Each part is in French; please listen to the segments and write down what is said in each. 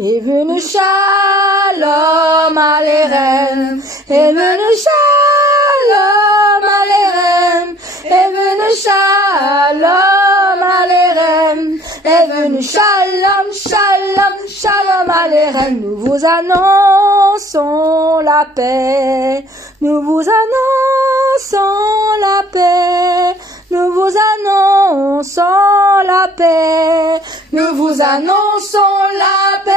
est venu Shalom Aleichem, est venu Shalom Aleichem, est venu Shalom Aleichem, est venu Shalom, Shalom, Shalom Aleichem. Nous vous annonçons la paix, nous vous annonçons la paix, nous vous annonçons la paix, nous vous annonçons la paix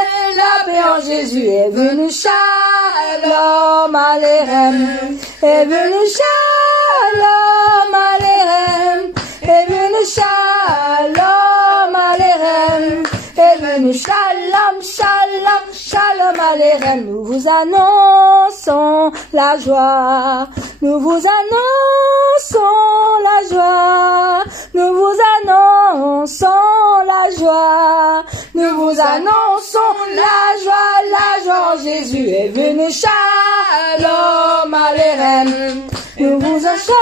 en Jésus. Est venu Shalom Aleichem, est venu Shalom Aleichem, est venu Shalom Aleichem, est venu Shalom, Shalom, Shalom Aleichem. Nous vous annonçons la joie, nous vous annonçons la joie, nous vous annonçons la joie, nous vous annonçons la joie en Jésus. Est venu Shalom Aleichem, nous vous annonçons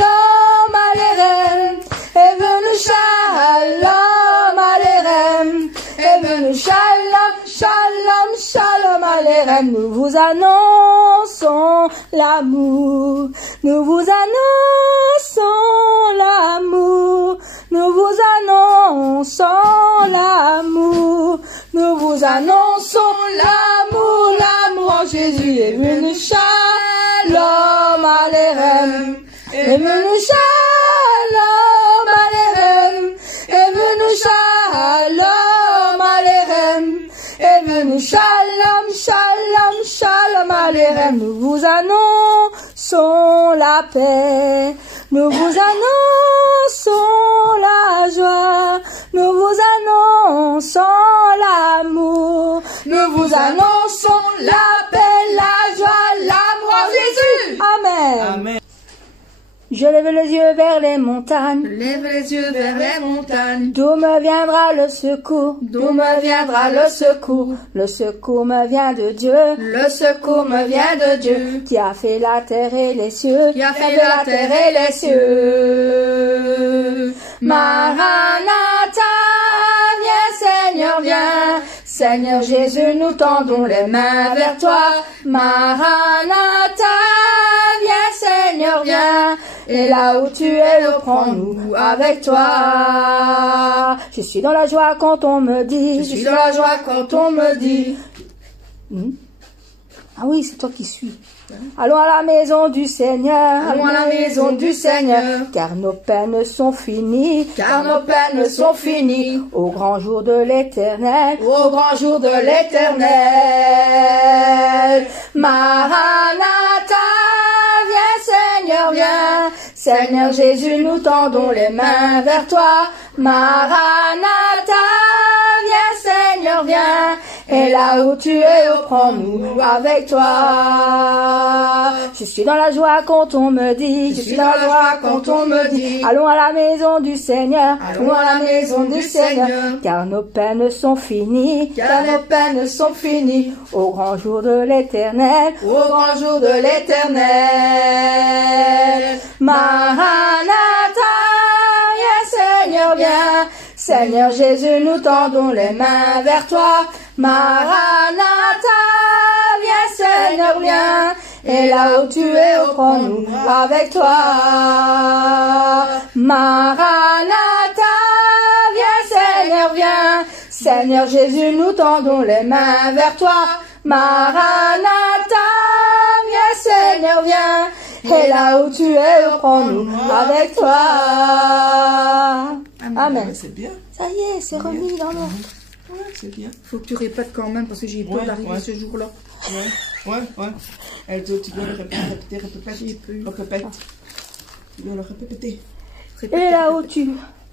Shalom Aleichem, est venu Shalom Aleichem, est venu Shalom, Shalom, Shalom Aleichem. Nous vous annonçons l'amour, nous vous annonçons l'amour, nous vous annonçons l'amour, nous vous annonçons l'amour, l'amour en Jésus. Est venu Shalom Aleichem, est venu Shalom Aleichem, est venu Shalom Aleichem, est venu Shalom, Shalom, Shalom Aleichem. Nous vous annonçons la paix, nous vous annonçons la joie, nous vous annonçons l'amour, nous vous annonçons la paix, la joie, l'amour en Jésus. Amen. Amen. Je lève les yeux vers les montagnes, Lève les yeux vers les montagnes. d'où me viendra le secours, D'où me viendra le secours? le secours me vient de Dieu, Le secours me vient de Dieu, qui a fait la terre et les cieux, qui a fait la terre et les cieux. Maranatha, viens Seigneur, viens. Seigneur Jésus, nous tendons les mains vers toi. Maranatha, viens Seigneur, viens. Et là où tu es, reprends-nous avec toi. Je suis dans la joie quand on me dit. Je suis dans la joie quand on me dit. Ah oui, c'est toi qui suis. Allons à la maison du Seigneur. Allons à la maison du Seigneur. Car nos peines sont finies. Car nos peines sont finies. Au grand jour de l'Éternel. Au grand jour de l'Éternel. Maranatha, viens Seigneur, viens. Seigneur Jésus, nous tendons les mains vers toi. Maranatha, viens Seigneur, viens. Et là où tu es, reprends-nous avec toi. Je suis dans la joie quand on me dit. Je suis dans la joie quand on me dit. Allons à la maison du Seigneur. Allons à la maison du Seigneur. Car nos peines sont finies. Car nos peines sont finies. Au grand jour de l'Éternel. Au grand jour de l'Éternel. Maranatha, viens Seigneur, viens. Seigneur Jésus, nous tendons les mains vers toi. Maranatha, viens Seigneur, viens. Et là où tu es, reprends-nous avec toi. Maranatha, viens Seigneur, viens. Seigneur Jésus, nous tendons les mains vers toi. Maranatha, viens Seigneur, viens. Et là où tu es, reprends-nous avec toi. Amen. C'est bien. Ça y est, c'est remis dans l'ordre. Ouais, c'est bien. Faut que tu répètes quand même parce que j'ai peur d'arriver ce jour-là. Ouais. Elle dit, tu dois le répéter. Répète. Tu dois le répéter.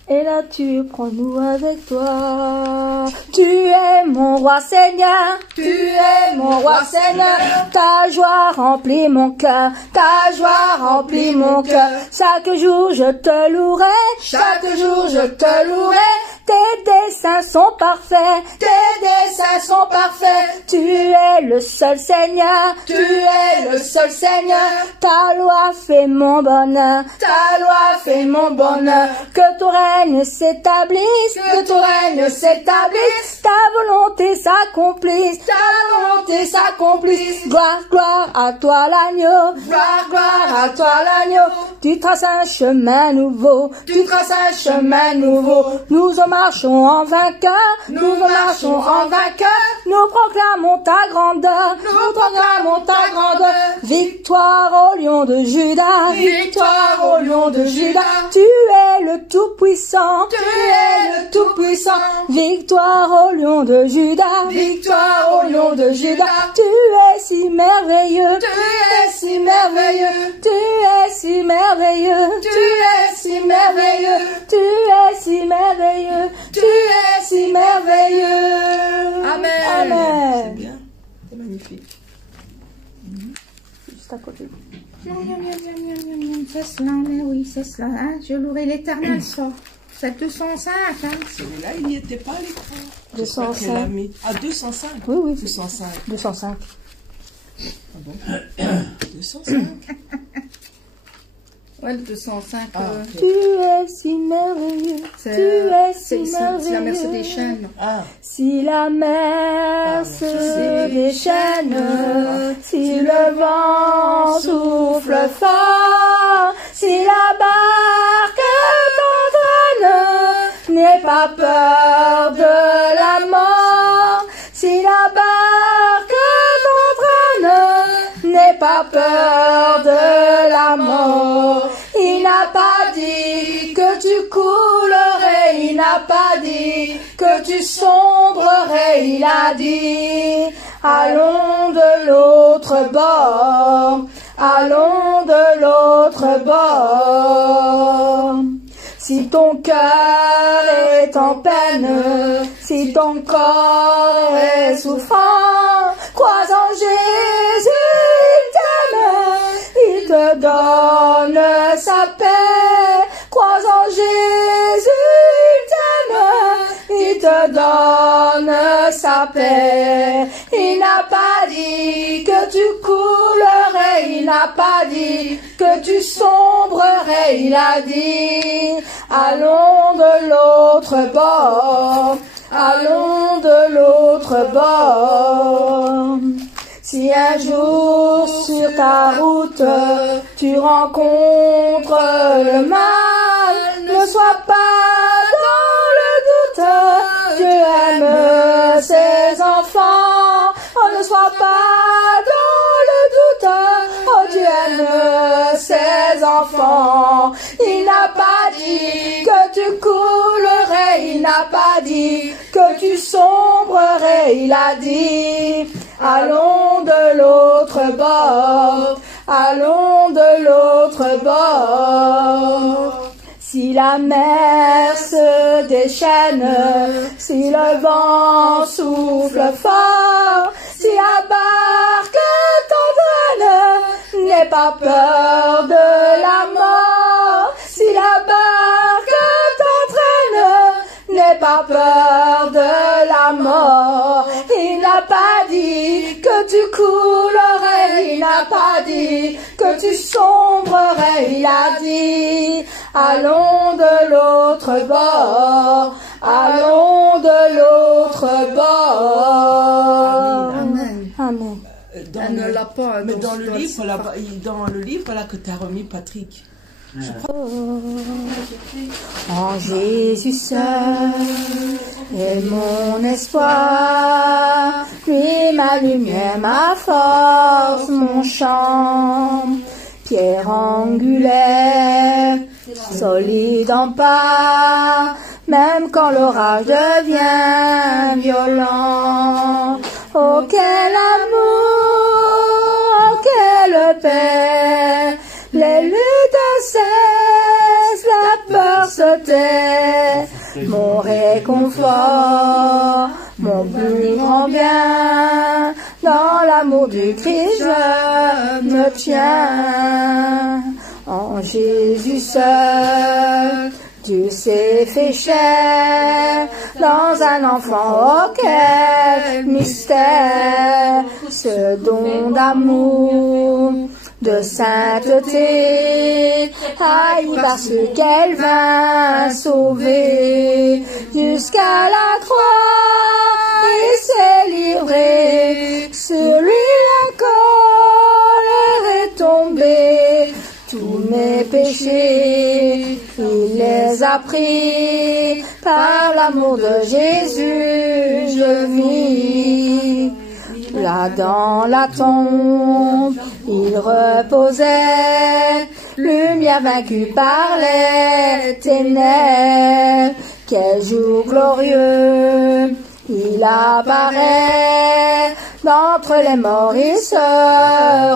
Et là tu prends-nous avec toi. Tu es mon roi Seigneur. Tu es mon roi Seigneur. Ta joie remplit mon cœur. Ta joie remplit mon cœur. Chaque jour je te louerai. Chaque jour je te louerai. Tes desseins sont parfaits. Tes desseins sont parfaits. Tu es le seul Seigneur, tu es le seul Seigneur. Ta loi fait mon bonheur, ta loi fait mon bonheur. Que ton règne s'établisse, que ton règne s'établisse. Ta volonté s'accomplisse, ta volonté s'accomplisse. Gloire, gloire à toi l'agneau, gloire, gloire à toi l'agneau. Tu traces un chemin nouveau, tu traces un chemin nouveau. Nous en marchons en vainqueur, nous en marchons en vainqueur. Nous proclamons ta grandeur, nous proclamons ta grandeur. Victoire au lion de Juda, victoire au lion de Juda. Tu es le tout-puissant, tu es le tout-puissant. Victoire au lion de Juda, victoire au lion de Juda. Tu es si merveilleux, tu es si merveilleux, tu es si merveilleux, tu es si merveilleux, tu es si merveilleux, tu es si merveilleux. Amen. Amen. C'est bien, c'est magnifique. Juste à côté. C'est cela, mais oui, c'est cela. Hein? Je louerai l'éternel, ça. C'est 205, hein? Celui-là, il n'y était pas à l'écran. 205. Qu'elle a mis. Ah, 205. Oui, oui. 205. 205. Ah bon 205. Ouais, le 205. Ah, ok. Tu es si merveilleux, tu es si merveilleux. C'est la mer se déchaîne. Ah, Si la mer se déchaîne, si le vent souffle fort, si la barque t'entraîne, n'aie pas peur de la mort. Si la barque t'entraîne, n'aie pas peur de la mort. Il n'a pas dit que tu coulerais, il n'a pas dit que tu sombrerais, il a dit allons de l'autre bord, allons de l'autre bord. Si ton cœur est en peine, si ton corps est souffrant, crois en Jésus, il te donne sa paix. Crois en Jésus, il te donne sa paix. Il n'a pas dit que tu coulerais, il n'a pas dit que tu sombrerais, il a dit allons de l'autre bord, allons de l'autre bord. Si un jour sur ta route tu rencontres le mal, ne sois pas dans le doute. Dieu aime ses enfants. Oh, ne sois pas dans le doute. Oh, Dieu aime ses enfants. Il n'a pas dit que tu coulerais, il n'a pas dit que tu sombrerais, il a dit allons de l'autre bord, allons de l'autre bord. Si la mer se déchaîne, si le vent souffle fort, si la barque t'entraîne, n'aie pas peur de la mort. Si la barque t'entraîne, n'aie pas peur de la mort. Il n'a pas dit que tu coulerais, il n'a pas dit que tu sombrerais, il a dit allons de l'autre bord, allons de l'autre bord. Amen. Amen. dans Elle ne l'a pas. mais donc dans ça le doit livre, être là, pas- dans le livre là, que tu as remis, Patrick. Je crois En Jésus seul est mon espoir, lui ma lumière, ma force, mon chant, pierre angulaire, solide en pas, même quand l'orage devient violent. Oh quel amour, oh quelle paix, les luttes cessent, la peur se tait, mon réconfort, mon plus grand bien, dans l'amour du Christ je me tiens. En Jésus seul, Tu s'es fait chair dans un enfant, oh quel mystère, ce don d'amour, de sainteté, haï parce qu'elle vint sauver jusqu'à la croix et s'est livrée. Sur lui la colère est tombée, tous mes péchés, il les a pris, par l'amour de Jésus je vis. Là dans la tombe, il reposait, lumière vaincue par les ténèbres. Quel jour glorieux, il apparaît, d'entre les morts il se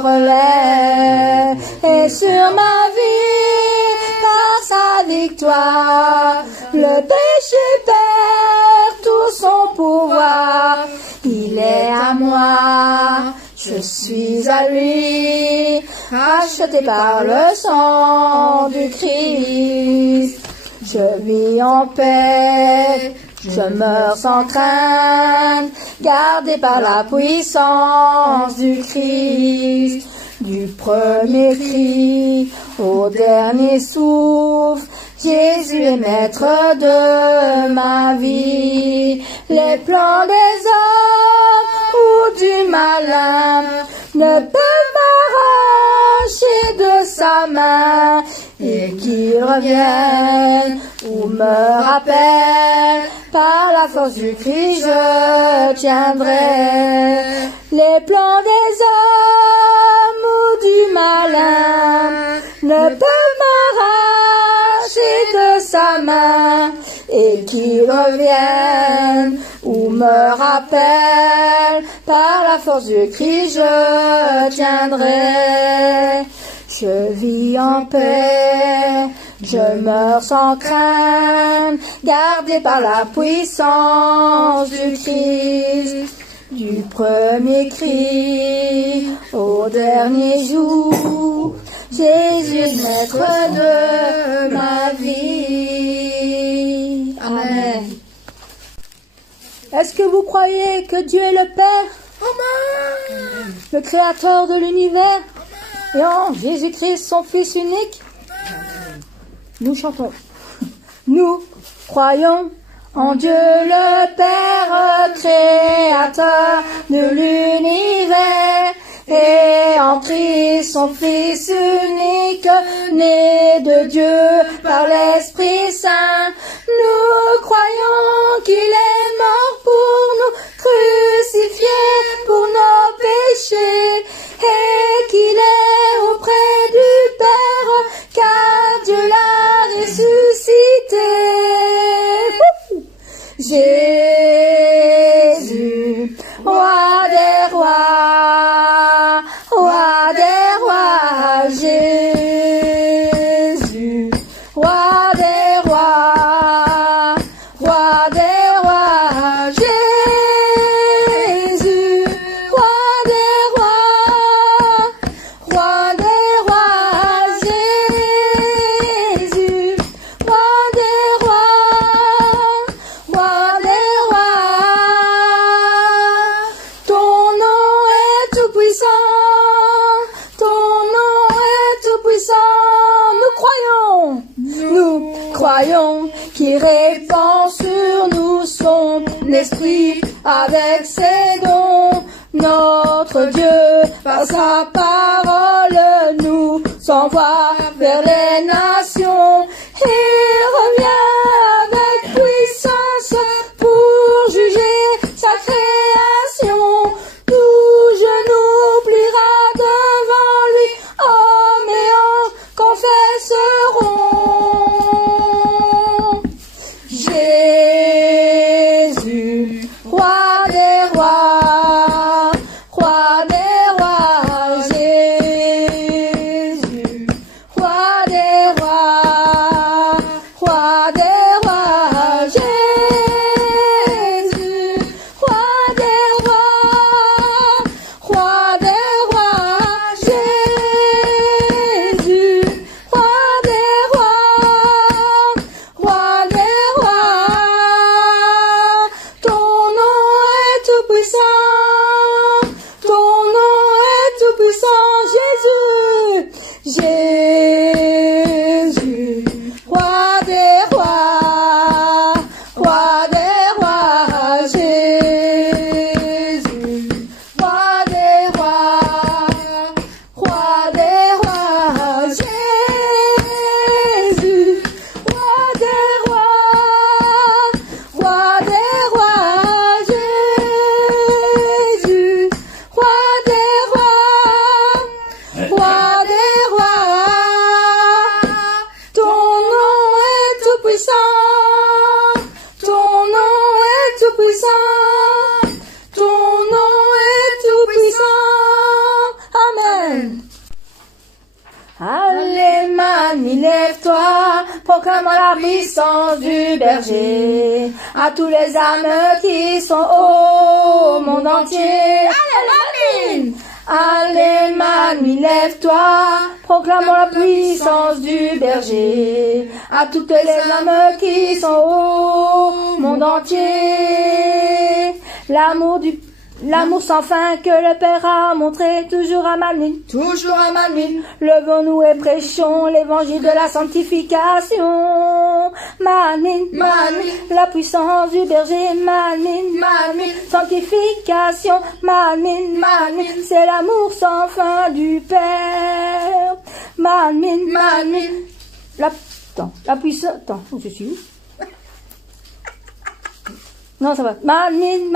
relève. Et sur ma vie, par sa victoire, le péché perd tout son pouvoir. Il est à moi, je suis à lui, racheté par le sang du Christ. Je vis en paix, je meurs sans crainte, gardé par la puissance du Christ. Du premier cri au dernier souffle, Jésus est maître de ma vie. Les plans des hommes ou du malin ne peuvent m'arracher de sa main, et qu'il revienne ou me rappelle, par la force du Christ je tiendrai. Les plans des hommes ou du malin ne peuvent m'arracher de sa main, et qu'il revienne ou me rappelle, par la force du Christ je tiendrai. Je vis en paix, je meurs sans crainte, gardé par la puissance du Christ. Du premier cri au dernier jour, Jésus est maître de ma vie. Amen. Est-ce que vous croyez que Dieu est le Père? Amen. Le Créateur de l'univers? Et en Jésus-Christ, son Fils unique? Nous chantons. Nous croyons en Dieu le Père, Créateur de l'univers, et en Christ, son Fils unique, né de Dieu par l'Esprit Saint. Nous croyons qu'il est mort pour nous, crucifié pour nos péchés, et qu'il est auprès du Père, car Dieu l'a ressuscité. Jésus, roi des rois, roi des rois, Jésus, roi des rois, roi des rois, Jésus, roi des rois, roi des rois, Jésus, roi des rois, roi des rois. Ton nom est tout puissant, ton nom est tout puissant. Nous croyons qu'il répand sur nous son esprit avec ses dons. Notre Dieu, par sa parole, nous envoie vers les nations. Il revient avec puissance pour juger sa création. Tout genou pliera devant lui, hommes et anges confesseront. Jésus, roi des rois, roi des rois, Jésus, roi des rois, proclamons la puissance du berger à tous les âmes qui sont au monde entier. Allez, allez, mamie, lève-toi, proclamons la puissance du berger à toutes les âmes qui sont au monde entier. L'amour sans fin que le Père a montré toujours à Manille. Toujours à Manille. Levons-nous et prêchons l'évangile de la sanctification. Manille, Manille. La puissance du berger. Manille, Manille. Sanctification. Manille, Manille. C'est l'amour sans fin du Père. Manille, Manille. La puissance. Attends, je suis où? Non, ça va. Manille,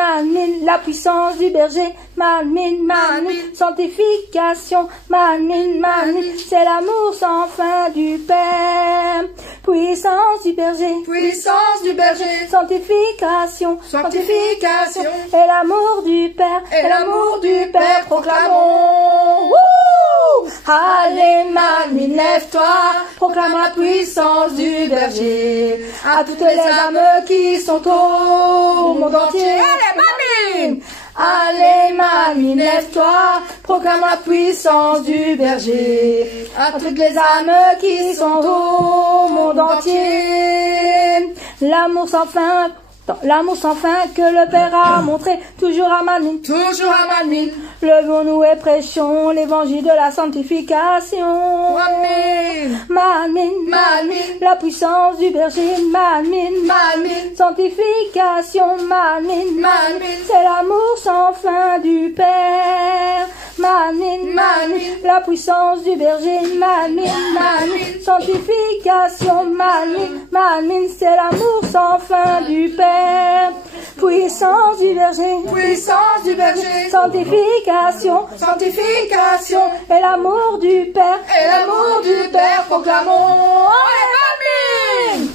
la puissance du berger. Manille, sanctification. Manille, c'est l'amour sans fin du Père. Puissance du berger. Puissance du berger. Sanctification. Sanctification. Et l'amour du Père. Et l'amour du Père proclamons. Wouh! Allez, Manille, lève-toi. Proclame la puissance du berger à toutes les âmes qui sont au monde entier. Allez, mamie! Allez, mamie, lève-toi, proclame la puissance du berger à toutes les âmes qui sont au monde entier. L'amour sans fin que le Père a montré toujours à Manille. Toujours à Manille. Levons-nous et prêchons l'évangile de la sanctification. Amen. Manille, la puissance du berger. Manille, sanctification. Manille, c'est l'amour sans fin du Père. Manille, la puissance du berger. Manille, sanctification. Manille, c'est l'amour sans fin du Père. Puissance du berger. Puissance du berger. Sanctification. Et l'amour du Père. Et l'amour du Père proclamons. Amen.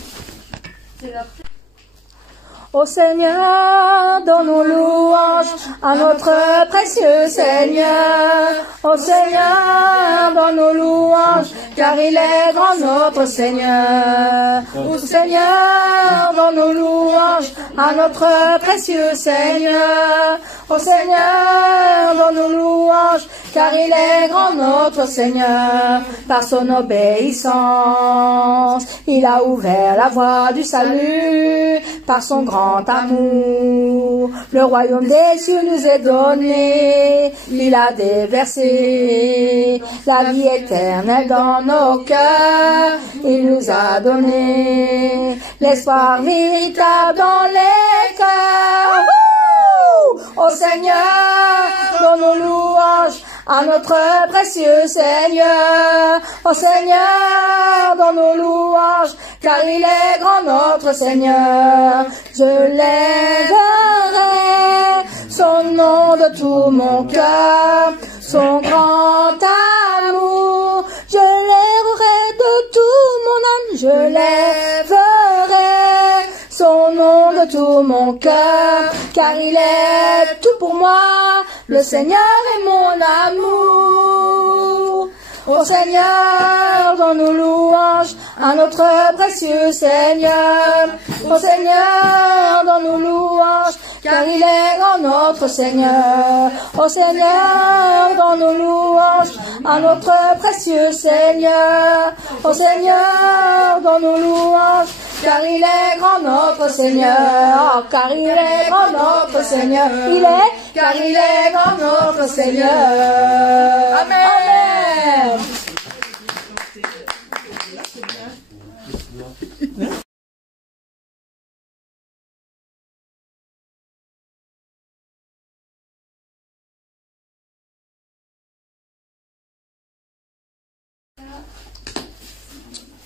Ô Seigneur, donne-nous louange à notre précieux Seigneur. Ô Seigneur, donne-nous louange, car il est grand notre Seigneur. Ô Seigneur, donne-nous louange à notre précieux Seigneur. Ô Seigneur, donne-nous louange, car il est grand notre Seigneur. Par son obéissance, il a ouvert la voie du salut. Par son grand amour, le royaume des cieux nous est donné. Il a déversé la vie éternelle dans nos cœurs. Il nous a donné l'espoir véritable dans les cœurs. Ô Seigneur, donne-nous louange à notre précieux Seigneur. Ô Seigneur, donne-nous louange, car il est grand notre Seigneur. Je lèverai son nom de tout mon cœur, son grand amour. Je lèverai de tout mon âme, je lèverai son nom de tout mon cœur, car il est tout pour moi. Le Seigneur est mon amour. Ô Seigneur, donne-nous louange à notre précieux Seigneur. Ô Seigneur, donne-nous louange, car il est grand notre Seigneur. Ô Seigneur, donne-nous louange à notre précieux Seigneur. Ô Seigneur, donne-nous louange, car il est grand notre Seigneur. Oh, car il est grand notre Seigneur. Car il est grand notre Seigneur. Amen. Amen.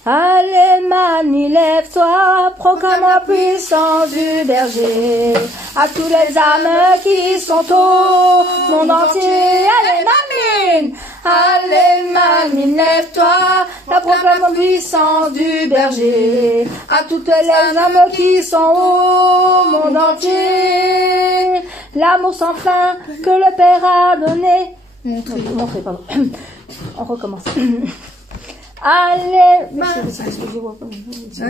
Allez, Manille, lève-toi, proclame la puissance du berger à tous les âmes qui sont au monde entier. Allez, Manille! Allez, Manille, lève-toi, proclame la puissance du berger à toutes les âmes qui sont au monde entier. L'amour sans fin que le Père a donné. Montré, pardon. On recommence. Allez,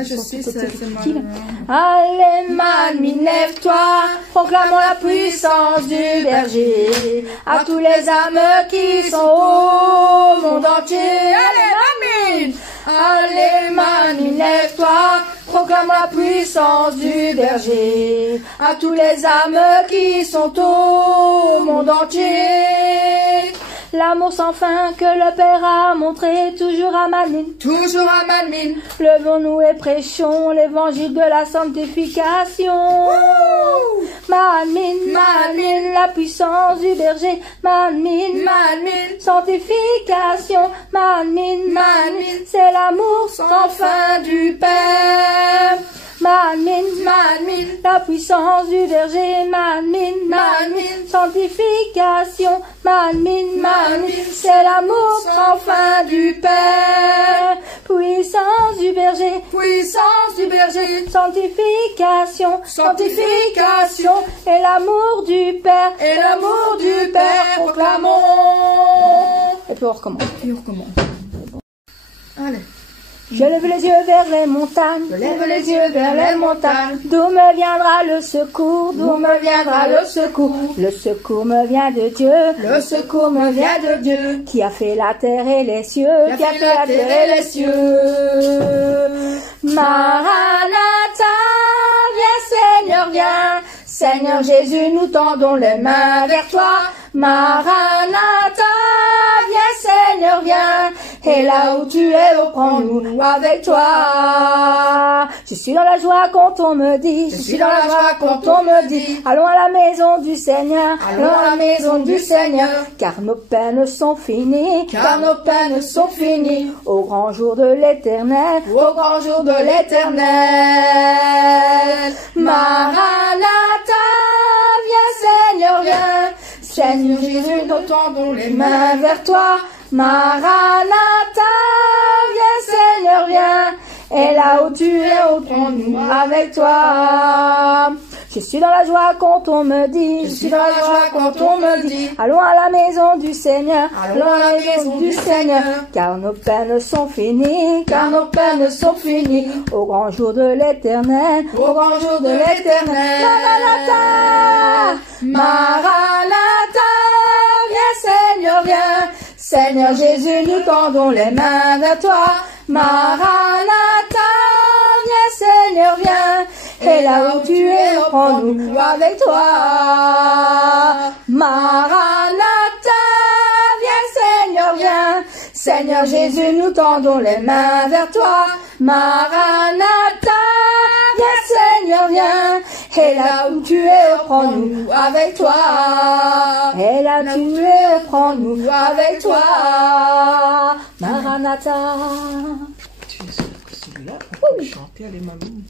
je sais, c'est mal. Allez, mamie, lève-toi, proclamons la puissance du berger à tous les âmes qui sont au monde entier. Allez, mamie! Allez, mamie, lève-toi, proclame la puissance du berger à tous les âmes qui sont au monde entier. L'amour sans fin que le Père a montré toujours à Madeleine. Toujours à Madeleine. Levons-nous et prêchons l'évangile de la sanctification. Madeleine, la puissance du berger. Madeleine, sanctification. Madeleine, c'est l'amour sans fin du Père. Madeleine, la puissance du berger. Madeleine, sanctification. Madeleine, c'est l'amour sans fin du Père. Puissance du berger, sanctification, et l'amour du Père, proclamons. Et puis on recommence. Allez. Je lève les yeux vers les montagnes, d'où me viendra le secours, Le secours me vient de Dieu, qui a fait la terre et les cieux, Maranatha, viens Seigneur, viens, Seigneur Jésus, nous tendons les mains vers toi. Maranatha, viens Seigneur, viens, et là où tu es, prends-nous avec toi. Je suis dans la joie quand on me dit, allons à la maison du Seigneur, car nos peines sont finies, au grand jour de l'éternel, Maranatha, viens Seigneur, viens, Seigneur Jésus, nous tendons les mains vers toi. Maranatha, viens Seigneur, viens, et là où tu es, prends-nous avec toi. Je suis dans la joie quand on me dit, allons à la maison du Seigneur, car nos peines sont finies, au grand jour de l'éternel, Maranatha, viens Seigneur, viens, Seigneur Jésus, nous tendons les mains vers toi. Maranatha, viens Seigneur, viens, et là où tu es, prends-nous avec toi. Maranatha, viens Seigneur, viens, Seigneur Jésus, nous tendons les mains vers toi. Maranatha, viens Seigneur, viens, et là où tu es, prends-nous avec toi. Et là tu es, prends-nous avec toi. Maranatha. Tu es sûr que celui-là, on peut chanter à les mamies.